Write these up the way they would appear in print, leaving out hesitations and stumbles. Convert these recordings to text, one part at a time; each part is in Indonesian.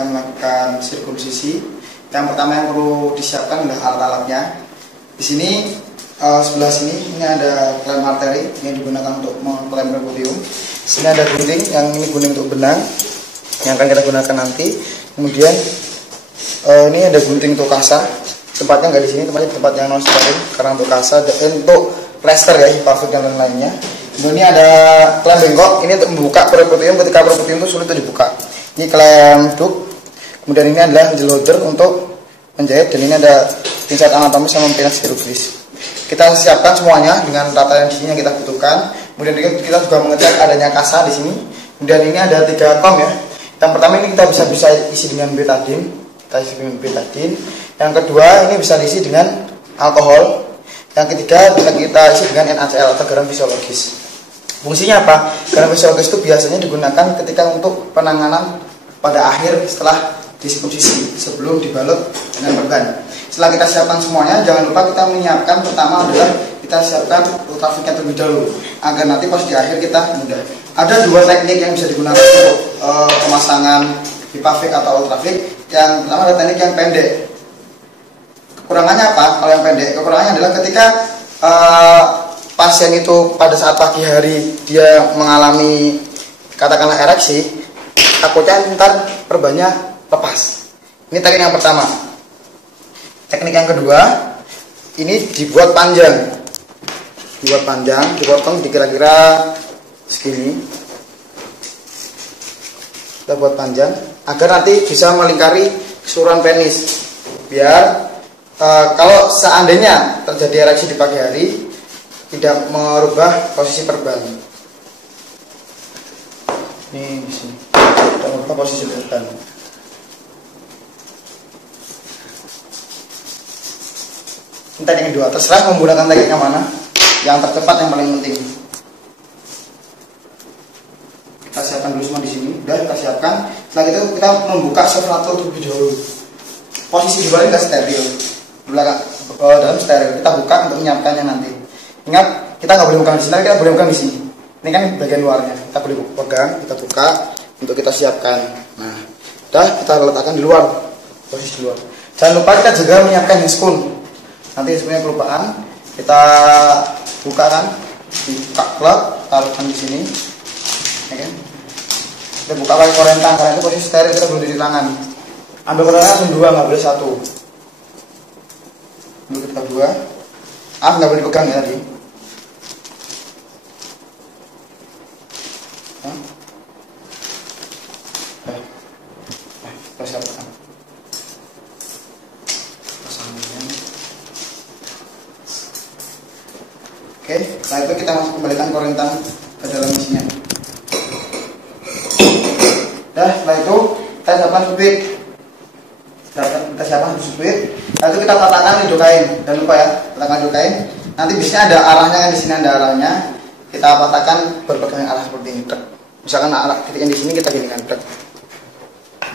akan melakukan sirkumsisi. Yang pertama yang perlu disiapkan adalah alat-alatnya. Di sini sebelah sini ini ada klem arteri yang digunakan untuk mengklem percutium. Sini ada gunting, yang ini gunting untuk benang yang akan kita gunakan nanti. Kemudian ini ada gunting untuk kasa. Tempatnya nggak di sini, tempatnya tempat yang non steril karena untuk kasa dan untuk plester ya, pavik dan lain-lainnya. Kemudian ini ada klem bengkok, ini untuk membuka percutium ketika percutium itu sulit untuk dibuka. Ini klem duk. Kemudian ini adalah needle holder untuk menjahit, dan ini ada pinset anatomis sama pinset chirurgis. Kita siapkan semuanya dengan tata yang di sini yang kita butuhkan. Kemudian kita juga mengecek adanya kasa di sini. Kemudian ini ada 3 tom ya. Yang pertama ini kita bisa isi dengan betadine. Kita isi dengan betadine. Yang kedua ini bisa diisi dengan alkohol. Yang ketiga bisa kita isi dengan NaCl atau garam fisiologis. Fungsinya apa? Garam fisiologis itu biasanya digunakan ketika untuk penanganan pada akhir setelah disposisi, sebelum dibalut dengan perban. Setelah kita siapkan semuanya, jangan lupa kita menyiapkan pertama adalah kita siapkan ultrafiknya terlebih dahulu agar nanti pas di akhir kita mudah. Ada 2 teknik yang bisa digunakan untuk pemasangan bipavik atau ultrafik. Yang pertama adalah teknik yang pendek. Kekurangannya apa? Kalau yang pendek, kekurangannya adalah ketika pasien itu pada saat pagi hari dia mengalami katakanlah ereksi, takutnya ntar perbannya lepas. Ini teknik yang pertama. Teknik yang kedua, ini dibuat panjang. Dibuat panjang, dipotong kira-kira segini. Kita buat panjang agar nanti bisa melingkari keseluruhan penis. Biar kalau seandainya terjadi ereksi di pagi hari tidak merubah posisi perban. Ini di sini. Tidak merubah posisi perban. Teknik yang kedua, terserah menggunakan teknik yang mana, yang tercepat yang paling penting. Kita siapkan dulu semua di sini, udah kita siapkan. Setelah itu kita membuka sofratur terlebih dahulu. Posisi di bawah nggak steril, belakang dalam steril. Kita buka untuk menyiapkannya nanti. Ingat, kita nggak boleh pegang di sini, kita boleh pegang di sini. Ini kan bagian luarnya, kita boleh pegang, kita buka untuk kita siapkan. Nah, udah kita letakkan di luar, posisi di luar. Jangan lupa kita juga menyiapkan spoon. Nanti sebenarnya kelupaan, kita buka kan, dibuka klep, taruhkan di sini, ya kan? Kita buka pakai korentang karena itu posisi steril, kita belum di tangan. Ambil korentang langsung 2, nggak boleh 1. Ambil kita 2, nggak boleh dipegang ya tadi. Kita siapkan. Oke, setelah itu kita masuk kembalikan korentang ke dalam mesinnya. Setelah itu kita siapkan supit. Kita siapkan supit. Lalu kita patahkan lidokain. Jangan lupa ya, patahkan lidokain. Nanti biasanya ada arahnya, di sini ada arahnya. Kita patahkan berpegang arah seperti ini. Misalkan arah titiknya di sini, kita ginikan.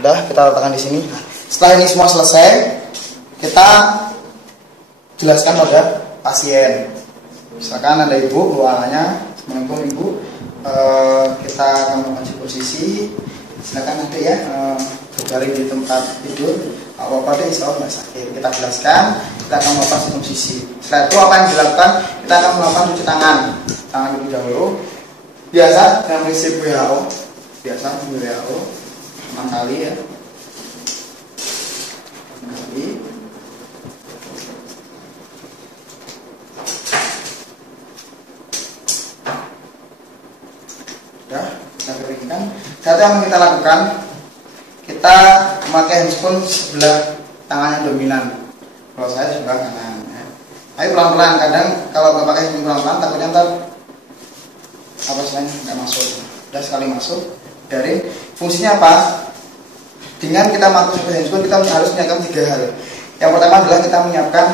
Udah, kita letakkan di sini. Nah, setelah ini semua selesai, kita jelaskan pada pasien. Misalkan ada ibu, luarannya, Assalamualaikum ibu, kita akan melakukan posisi. Silakan nanti ya berbaring di tempat tidur. Apa-apa deh, insya Allah nggak sakit. Kita jelaskan, kita akan melakukan posisi. Setelah itu apa yang dilakukan? Kita akan melakukan cuci tangan. Tangan lebih dahulu. Biasa dengan prinsip WHO. Biasa WHO 6 kali ya. 6 kali. Kita keringkan. Satu yang kita lakukan, kita memakai handphone sebelah tangan yang dominan. Kalau saya sebelah kanan. Ya. Tapi pelan-pelan. Kadang kalau nggak pakai handphone pelan-pelan, takutnya ntar apa istilahnya nggak masuk. Udah sekali masuk. Dari fungsinya apa? Dengan kita masuk ke handphone, kita harus menyiapkan 3 hal. Yang pertama adalah kita menyiapkan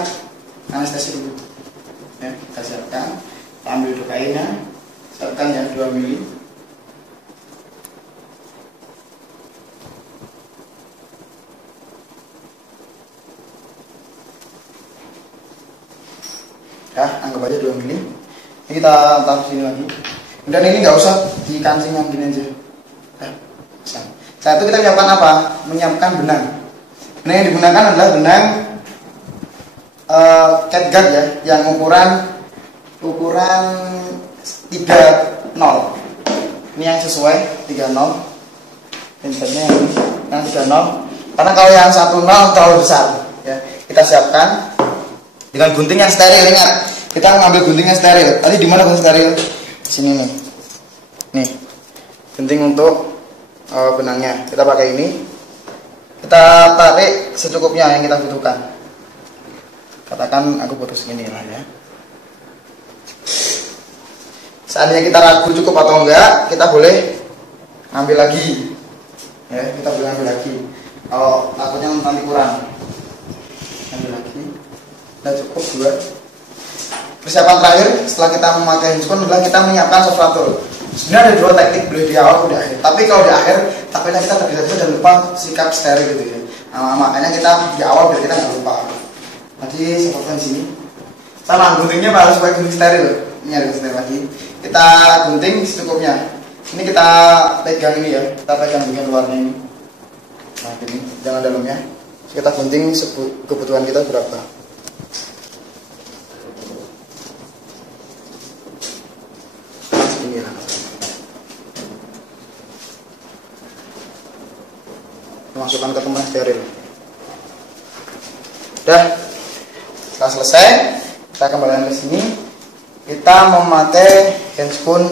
anestesi dulu. Ya, kita siapkan. Kita ambil kainnya, siapkan ya 2 mili. Ya, anggap aja 2 mili. Ini kita taruh sini lagi. Dan ini nggak usah di kancing yang gini aja. Ya, bisa. Setelah itu kita menyiapkan apa? Menyiapkan benang. Benang yang digunakan adalah benang catguard ya, yang ukuran 30. Ini yang sesuai 30. Pinternya yang 30. Karena kalau yang 10 terlalu besar ya. Kita siapkan dengan gunting yang steril. Ingat, kita mengambil gunting yang steril. Tadi di mana gunting steril? Sini nih. Nih. Gunting untuk benangnya. Kita pakai ini. Kita tarik secukupnya yang kita butuhkan. Katakan aku butuh segini lah ya. Seandainya kita ragu cukup atau enggak, kita boleh ambil lagi. Ya, kita boleh ambil lagi. Kalau takutnya nanti kurang, ambil lagi. Dan cukup 2. Persiapan terakhir setelah kita memakai handphone adalah kita menyiapkan sofratur. Sebenarnya ada 2 teknik, boleh di awal, boleh di akhir. Tapi kalau di akhir, takutnya kita tergesa-gesa dan lupa sikap steril gitu ya. Nah, makanya kita di awal biar kita nggak lupa. Tadi sofratur di sini. Sama guntingnya harus pakai gunting steril. Ini ada gunting steril lagi. Kita gunting secukupnya. Ini kita pegang ini ya. Kita pegang bagian luarnya ini. Nah, ini jangan dalamnya. Kita gunting kebutuhan kita berapa. Masukkan ke tempat steril. Udah. Setelah selesai, kita kembalikan ke sini. Kita memakai handspoon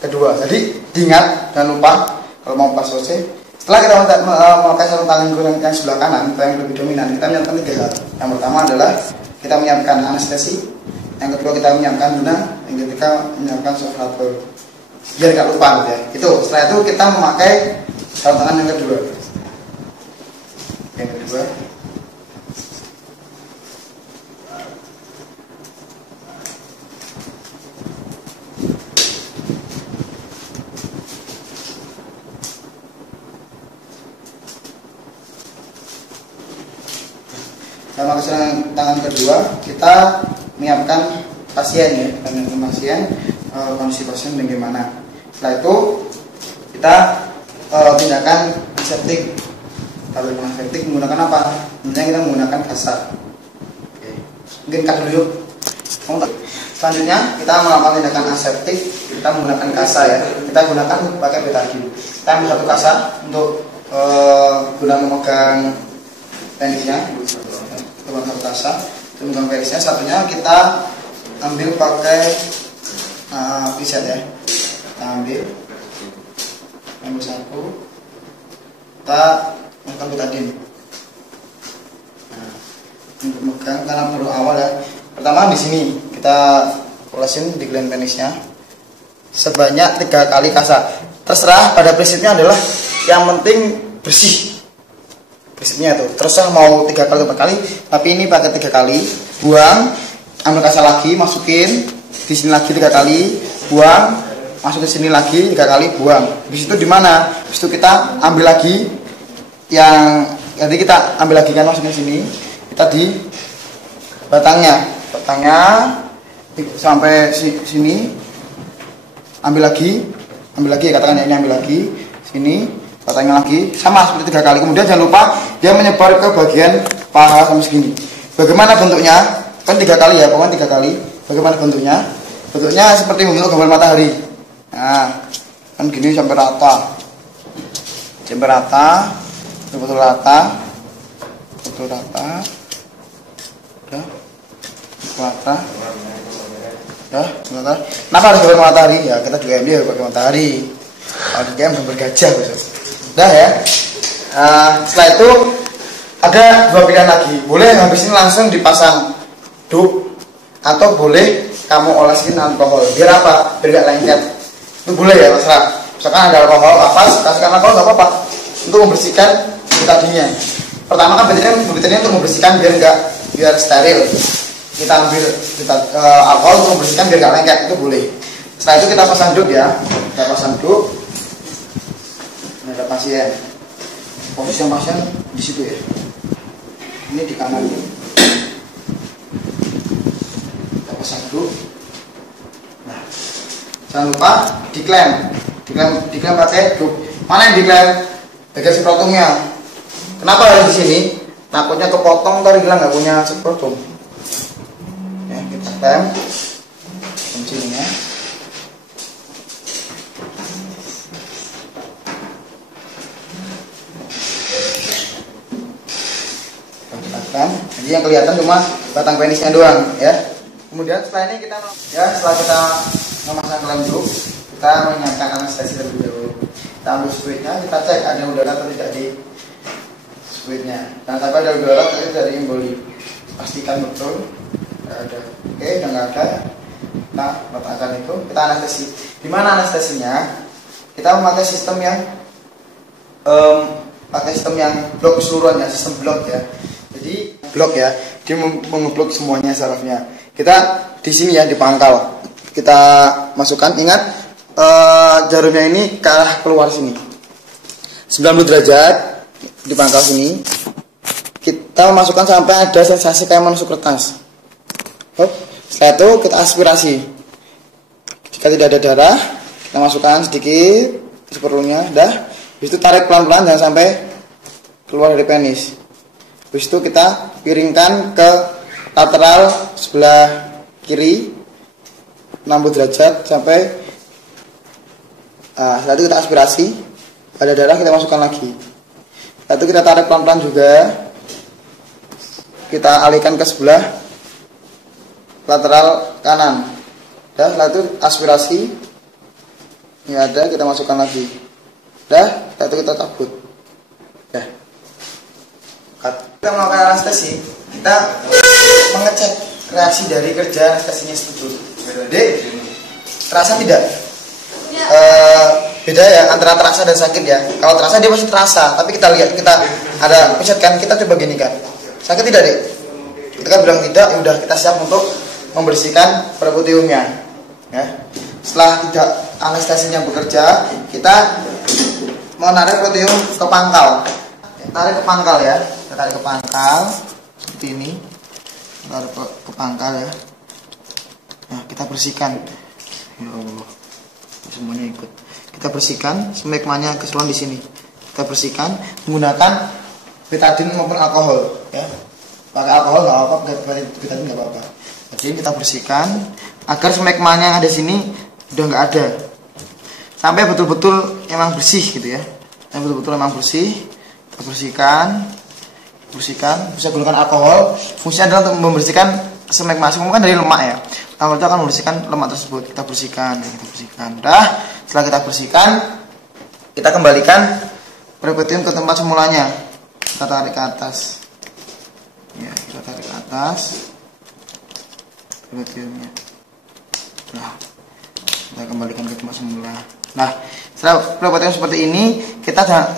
kedua. Jadi diingat, jangan lupa kalau mau pas selesai. Setelah kita memakai sarung tangan yang sebelah kanan, yang lebih dominan, kita menyiapkan 3 hal. Yang pertama adalah kita menyiapkan anestesi. Yang kedua kita menyiapkan benang. Yang ketiga menyiapkan sofratur. Biar nggak lupa gitu ya. Itu. Setelah itu kita memakai sarung tangan yang kedua. Yang kedua. Sama keserangan tangan kedua, kita menyiapkan pasien ya, menyiapkan pasien, kondisi pasien bagaimana. Setelah itu kita tindakan antiseptik. Kalau antiseptik menggunakan apa? Tentunya kita menggunakan kasar. Oke. Mungkin cut dulu yuk. Selanjutnya kita melakukan tindakan antiseptik. Kita menggunakan kasa ya. Kita gunakan pakai betadine. Kita ambil 1 kasa untuk guna memegang penisnya. Kita 1 kasa untuk memegang penisnya. Satunya kita ambil pakai pincet ya. Kita ambil 1. Kita menggunakan betadine. Nah, untuk megang karena baru awal ya. Pertama di sini kita olesin di gland penisnya sebanyak 3 kali kasa. Terserah, pada prinsipnya adalah yang penting bersih. Prinsipnya itu. Terserah mau 3 kali 4 kali, tapi ini pakai 3 kali. Buang, ambil kasa lagi, masukin di sini lagi 3 kali, buang, masuk ke sini lagi 3 kali, buang. Habis itu di mana? Habis itu kita ambil lagi yang nanti kita ambil lagi kan, masukin sini. Kita di batangnya sampai sini, ambil lagi ya, katakan ya, ini ambil lagi sini, batangnya lagi sama seperti 3 kali. Kemudian jangan lupa dia menyebar ke bagian paha sampai segini. Bagaimana bentuknya? Kan 3 kali ya, pokoknya 3 kali. Bagaimana bentuknya? Bentuknya seperti membentuk gambar matahari. Nah, kan gini sampai rata, betul rata. Kenapa harus gambar matahari? Ya kita juga MD harus pakai matahari. Kalau di game gambar gajah gitu. Udah ya. Setelah itu ada 2 pilihan lagi. Boleh habis ini langsung dipasang dup, atau boleh kamu olesin alkohol. Biar apa? Biar gak lengket. Itu boleh ya, terserah. Misalkan ada alkohol, kasihkan alkohol gak apa-apa. Untuk membersihkan tadinya. Pertama kan betadine untuk membersihkan biar steril. Kita ambil alkohol untuk membersihkan biar gak lengket, itu boleh. Setelah itu kita pasang dup ya. Kita pasang dup. Ini ada pasien. Posisi yang pasien di situ ya. Ini di kanan ini. Kita pasang dup. Nah, jangan lupa diklem pakai dup. Mana yang diklem? bagian skrotumnya. Kenapa harus di sini? Takutnya kepotong ntar hilang nggak punya skrotum. Ya, kita tem sininya. Jadi yang kelihatan cuma batang penisnya doang ya. Kemudian setelah ini setelah kita memasang klem dulu, kita menyiapkan anestesi terlebih dahulu. Kita ambil spuitnya, kita cek ada udara atau tidak di spuitnya. Jangan sampai ada udara tapi dari emboli. Pastikan betul tidak ada. Oke, udah nggak ada. Kita letakkan itu, kita anestesi. Di mana anestesinya? Kita memakai sistem yang blok keseluruhan ya, sistem blok ya. Jadi blok ya, dia mengeblok semuanya sarafnya. Kita di sini ya di pangkal, kita masukkan. Ingat jarumnya ini ke arah keluar sini, 90 derajat di pangkal sini. Kita masukkan sampai ada sensasi kayak menusuk kertas. Setelah itu kita aspirasi. Jika tidak ada darah, kita masukkan sedikit seperlunya. Habis itu tarik pelan-pelan jangan sampai keluar dari penis. Habis itu kita piringkan ke lateral sebelah kiri 60 derajat sampai setelah itu kita aspirasi. Ada darah kita masukkan lagi. Setelah itu kita tarik pelan-pelan juga. Kita alihkan ke sebelah lateral kanan. Setelah itu aspirasi. Ini ada, kita masukkan lagi. Setelah itu kita cabut. Kita melakukan anestesi, kita mengecek reaksi dari kerja anestesinya tersebut. Jadi terasa tidak? Beda ya antara terasa dan sakit ya. Kalau terasa dia pasti terasa, tapi kita lihat, kita ada pencet kan, kita coba gini kan. Sakit tidak dek? Kita kan bilang tidak, ya udah kita siap untuk membersihkan perkutiumnya. Ya. Setelah tidak anestesinya bekerja, kita menarik perkutium ke pangkal. Tarik ke pangkal ya. Kita tarik ke pangkal seperti ini. Tarik ke pangkal ya. Nah, kita bersihkan. Ya Allah. Semuanya ikut. Kita bersihkan smegmanya keseluruhan di sini. Kita bersihkan menggunakan betadine maupun alkohol ya. Pakai alkohol enggak apa-apa, betadine enggak apa-apa. Jadi kita bersihkan agar smegmanya yang ada di sini udah enggak ada. Sampai betul-betul emang bersih gitu ya. Sampai betul-betul emang bersih. Kita bersihkan, bisa gunakan alkohol. Fungsinya adalah untuk membersihkan smegma kan dari lemak ya. Alkohol itu akan membersihkan lemak tersebut. Kita bersihkan. Setelah kita bersihkan, kita kembalikan perkutium ke tempat semulanya. Kita tarik ke atas. Ya, kita tarik ke atas perkutiumnya. Nah, kita kembalikan ke tempat semula. Nah, setelah perkutium seperti ini,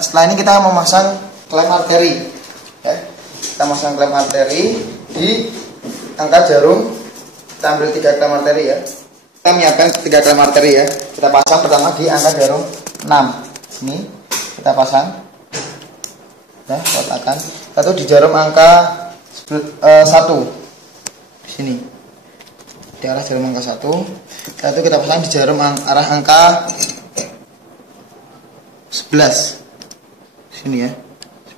setelah ini kita memasang klem arteri ya. Kita masang klem arteri di angka jarum. Kita ambil 3 klem arteri ya. Kita menyiapkan 3 klem arteri ya. Kita pasang pertama di angka jarum 6. Sini kita pasang. Nah, letakkan. Satu di jarum angka 1. Di sini. Di arah jarum angka 1. Satu kita pasang di jarum arah angka 11. Sini ya.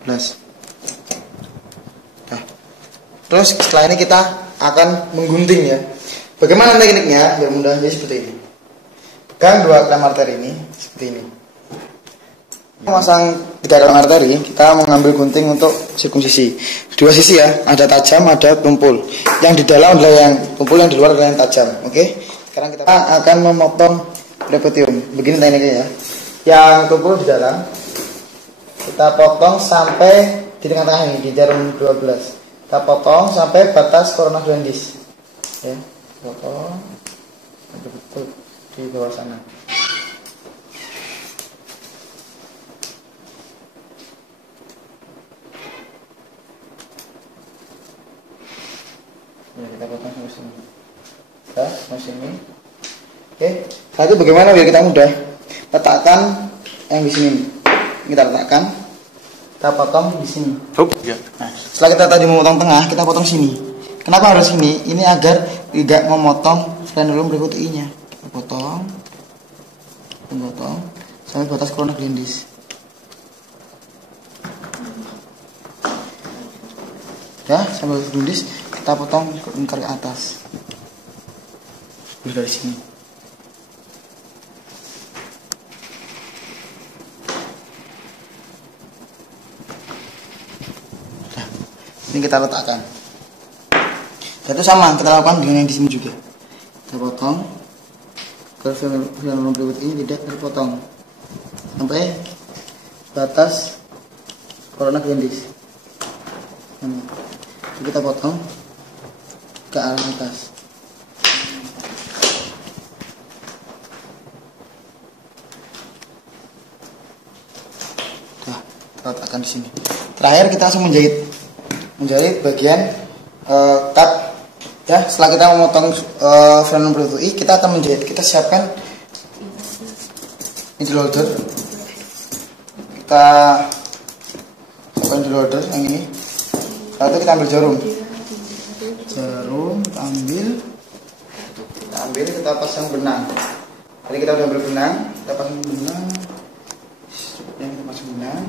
11. Nah, terus setelah ini kita akan menggunting ya. Bagaimana tekniknya? Biar mudah jadi seperti ini. Pegang 2 klem arteri ini seperti ini. Memasang 3 klem arteri, kita mengambil gunting untuk sirkumsisi. 2 sisi ya, ada tajam, ada tumpul. Yang di dalam adalah yang tumpul, yang di luar adalah yang tajam. Oke? Sekarang kita akan memotong perkutium. Begini tekniknya ya. Yang tumpul di dalam kita potong sampai di tengah-tengah ini di jarum 12. Kita potong sampai batas corona glandis. Ya, potong betul-betul di bawah sana. Ya, kita potong sampai sini. Ya, sampai sini. Oke, satu bagaimana biar kita mudah? Letakkan yang di sini. Kita letakkan, kita potong di sini. Nah, setelah kita tadi memotong tengah, kita potong sini. Kenapa harus sini? Ini agar tidak memotong frenulum brachiotinya. Kita potong sampai batas corona glandis. Ya, sambil dundis kita potong ke lingkar atas. Dari sini. Nah, ini kita letakkan. Itu sama kita lakukan dengan yang di sini juga. Kita potong. Kalau frenulum berikut ini tidak terpotong sampai batas corona grandis. Nah, kita potong ke arah atas. Kita letakkan di sini. Terakhir kita langsung menjahit bagian cut ya. Setelah kita memotong frenulum berikut ini, kita akan menjahit. Kita siapkan needle holder. Kita siapkan needle holder yang ini. Setelah itu kita ambil jarum. Kita ambil, kita pasang benang. Tadi kita udah ambil benang, kita pasang benang. Yang kita pasang benang.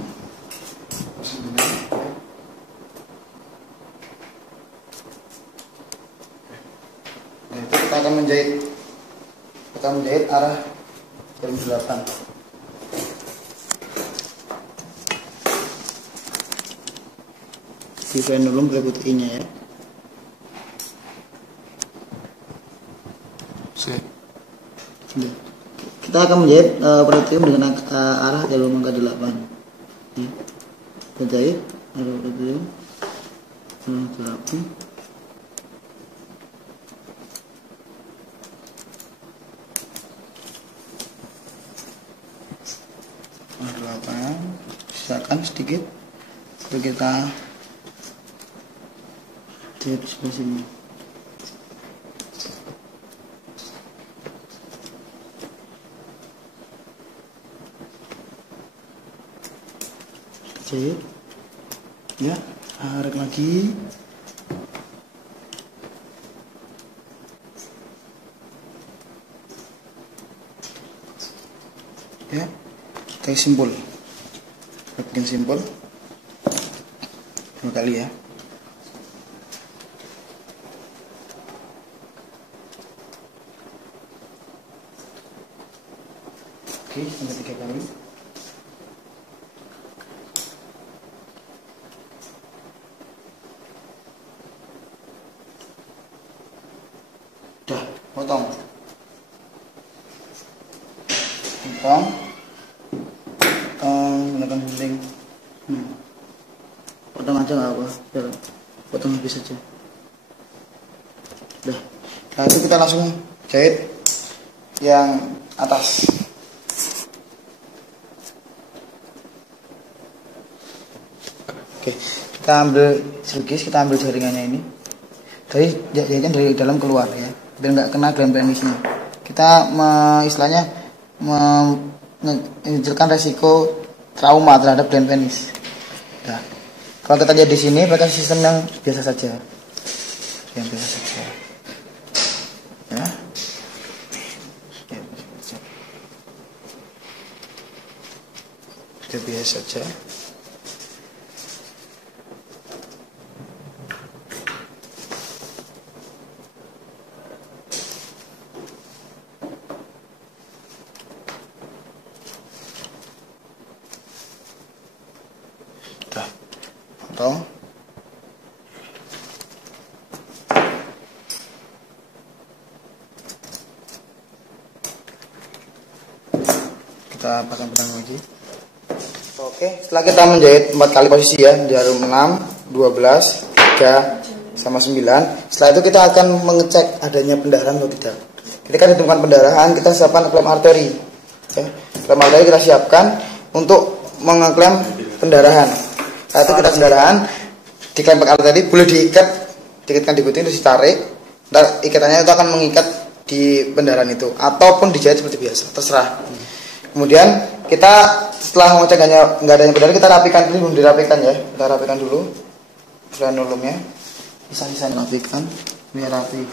Nah, itu kita akan menjahit arah jarum 8. Di frenulum berikut ini ya. Kita akan menjahit pretium dengan arah jarum angka 8. Kita jahit arah pretium 8. Sisakan sedikit, lalu kita jahit sebelah sini. Jahit ya, tarik lagi. Ya, kita simpul, bikin simpul 2 kali ya. Oke, sampai 3 kali. Udah, potong. Gunakan gunting. Potong aja nggak apa, potong habis aja. Udah. Nah, itu kita langsung jahit yang atas. Oke, kita ambil sergis, kita ambil jaringannya ini. Jahitnya dari dalam keluar ya, biar nggak kena gland penisnya. Kita istilahnya mengecilkan resiko trauma terhadap gland penis. Nah, kalau kita lihat di sini, pakai sistem yang biasa saja, ya. Sudah biasa saja. Potong. Kita pasang benang lagi. Oke, setelah kita menjahit 4 kali posisi ya, jarum 6, 12, 3, sama 9. Setelah itu kita akan mengecek adanya pendarahan atau tidak. Ketika ditemukan pendarahan, kita siapkan klem arteri. Ya, klem arteri kita siapkan untuk mengeklem pendarahan. Nah, itu kita pendarahan, diklaim pakai alat tadi, boleh diikatkan di gunting, terus ditarik. Ntar ikatannya itu akan mengikat di pendarahan itu, ataupun dijahit seperti biasa, terserah. Kemudian kita setelah mengecek nggak adanya pendarahan, kita rapikan dulu, dirapikan ya. Kita rapikan dulu frenulumnya, sisa-sisanya rapikan, biar rapi.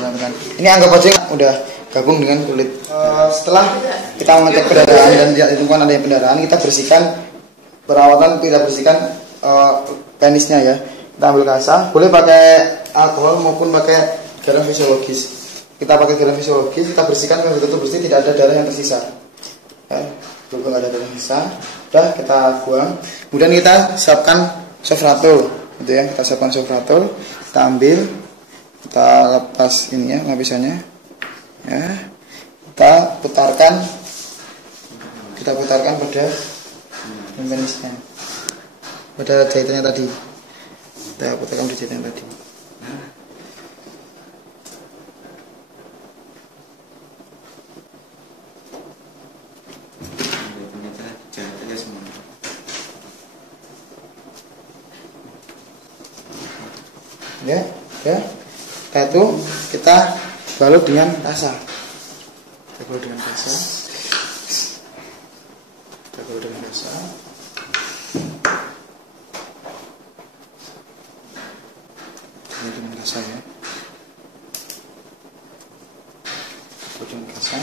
Rapikan. Ini anggap aja udah gabung dengan kulit. Setelah kita mengecek pendarahan dan ditemukan adanya pendarahan, kita bersihkan perawatan, kita bersihkan penisnya ya. Kita ambil kasa, boleh pakai alkohol maupun pakai garam fisiologis. Kita pakai garam fisiologis, kita bersihkan sampai betul bersih, tidak ada darah yang tersisa. Ya, nggak ada darah yang tersisa. Udah kita buang. Kemudian kita siapkan sofratul, gitu ya. Kita siapkan sofratul, kita ambil, kita lepas ini ya, lapisannya. Ya, kita putarkan pada pembenisnya, pada jahitannya tadi. Kita putarkan di jahitan tadi. Ya, ya. Setelah itu kita balut dengan kasa. Kita balut dengan kasa. Kita balut dengan kasa. Ini dengan kasa ya. Balut dengan kasa.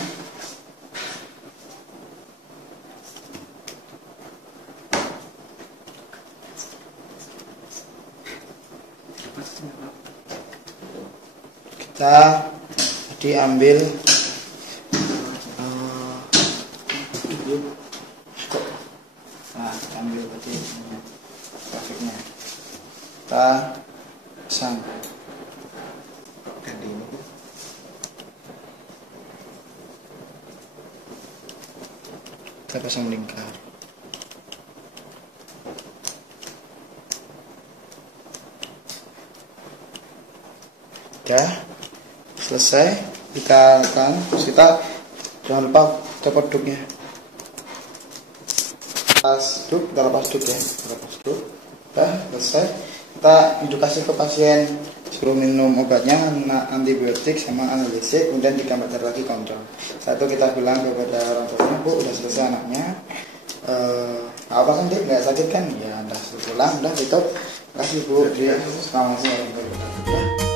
Kita diambil ambil tadi grafiknya, kita pasang dan ini kita pasang lingkar. Udah selesai, kita jangan lupa copot duknya. Kita lepas duk ya, udah selesai. Kita edukasi ke pasien, suruh minum obatnya, antibiotik sama analgesik, kemudian 3 meter lagi kontrol. Satu kita bilang kepada orang tuanya, Bu, udah selesai anaknya, apa kan dia nggak sakit kan? Ya udah pulang, udah tutup. Terima kasih Bu, dia selamat siang.